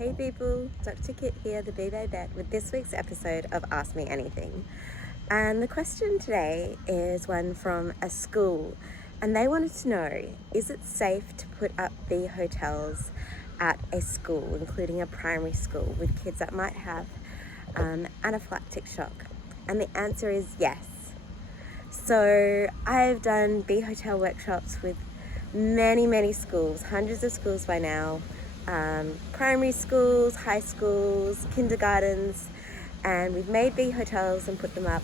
Hey people, Dr. Kit here, the Bee Babette, with this week's episode of Ask Me Anything. And the question today is one from a school, and they wanted to know, is it safe to put up bee hotels at a school, including a primary school, with kids that might have anaphylactic shock? And the answer is yes. So I've done bee hotel workshops with many schools, hundreds of schools by now, primary schools, high schools, kindergartens, and we've made bee hotels and put them up,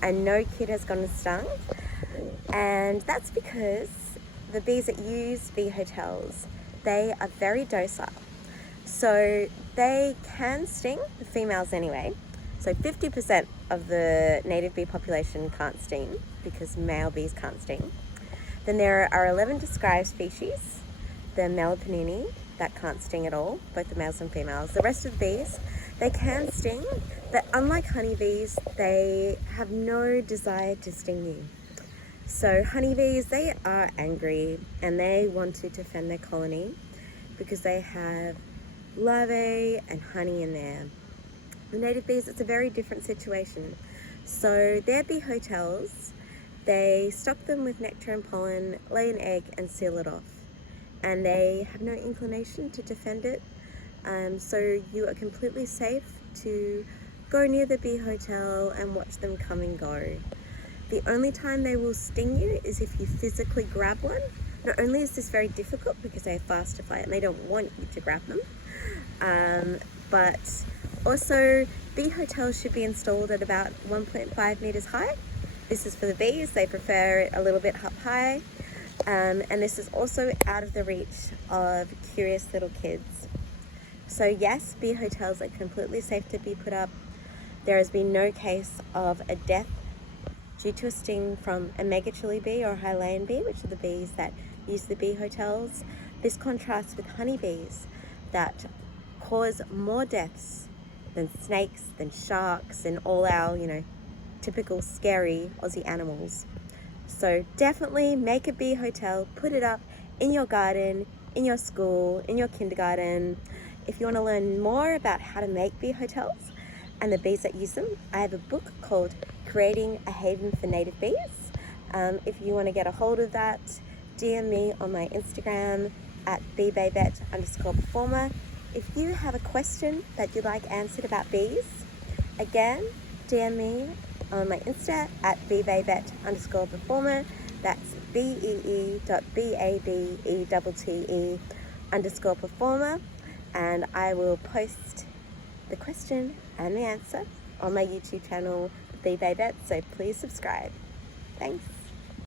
and no kid has gotten stung. And that's because the bees that use bee hotels, they are very docile. So they can sting, the females anyway. So 50% of the native bee population can't sting because male bees can't sting. Then there are 11 described species, the Meliponini, that can't sting at all, both the males and females. The rest of the bees, they can sting, but unlike honeybees, they have no desire to sting you. So honeybees, they are angry and they want to defend their colony because they have larvae and honey in there. The native bees, it's a very different situation. So their bee hotels, they stock them with nectar and pollen, lay an egg and seal it off. And they have no inclination to defend it. So you are completely safe to go near the bee hotel and watch them come and go. The only time they will sting you is if you physically grab one. Not only is this very difficult because they are fast to fight and they don't want you to grab them, but also bee hotels should be installed at about 1.5 meters high. This is for the bees, they prefer it a little bit up high. And this is also out of the reach of curious little kids. So yes, bee hotels are completely safe to be put up. There has been no case of a death due to a sting from a megachili bee or Himalayan bee, which are the bees that use the bee hotels. This contrasts with honeybees that cause more deaths than snakes, than sharks, and all our, typical scary Aussie animals. So definitely make a bee hotel, put it up in your garden, in your school, in your kindergarten. If you want to learn more about how to make bee hotels and the bees that use them, I have a book called Creating a Haven for Native Bees. If you want to get a hold of that, DM me on my Instagram at BeeBabette_performer. If you have a question that you'd like answered about bees, again, DM me on my Insta at BeeBabette_performer. That's BEE.BABETTE_performer. And I will post the question and the answer on my YouTube channel, Bee Babette, so please subscribe. Thanks.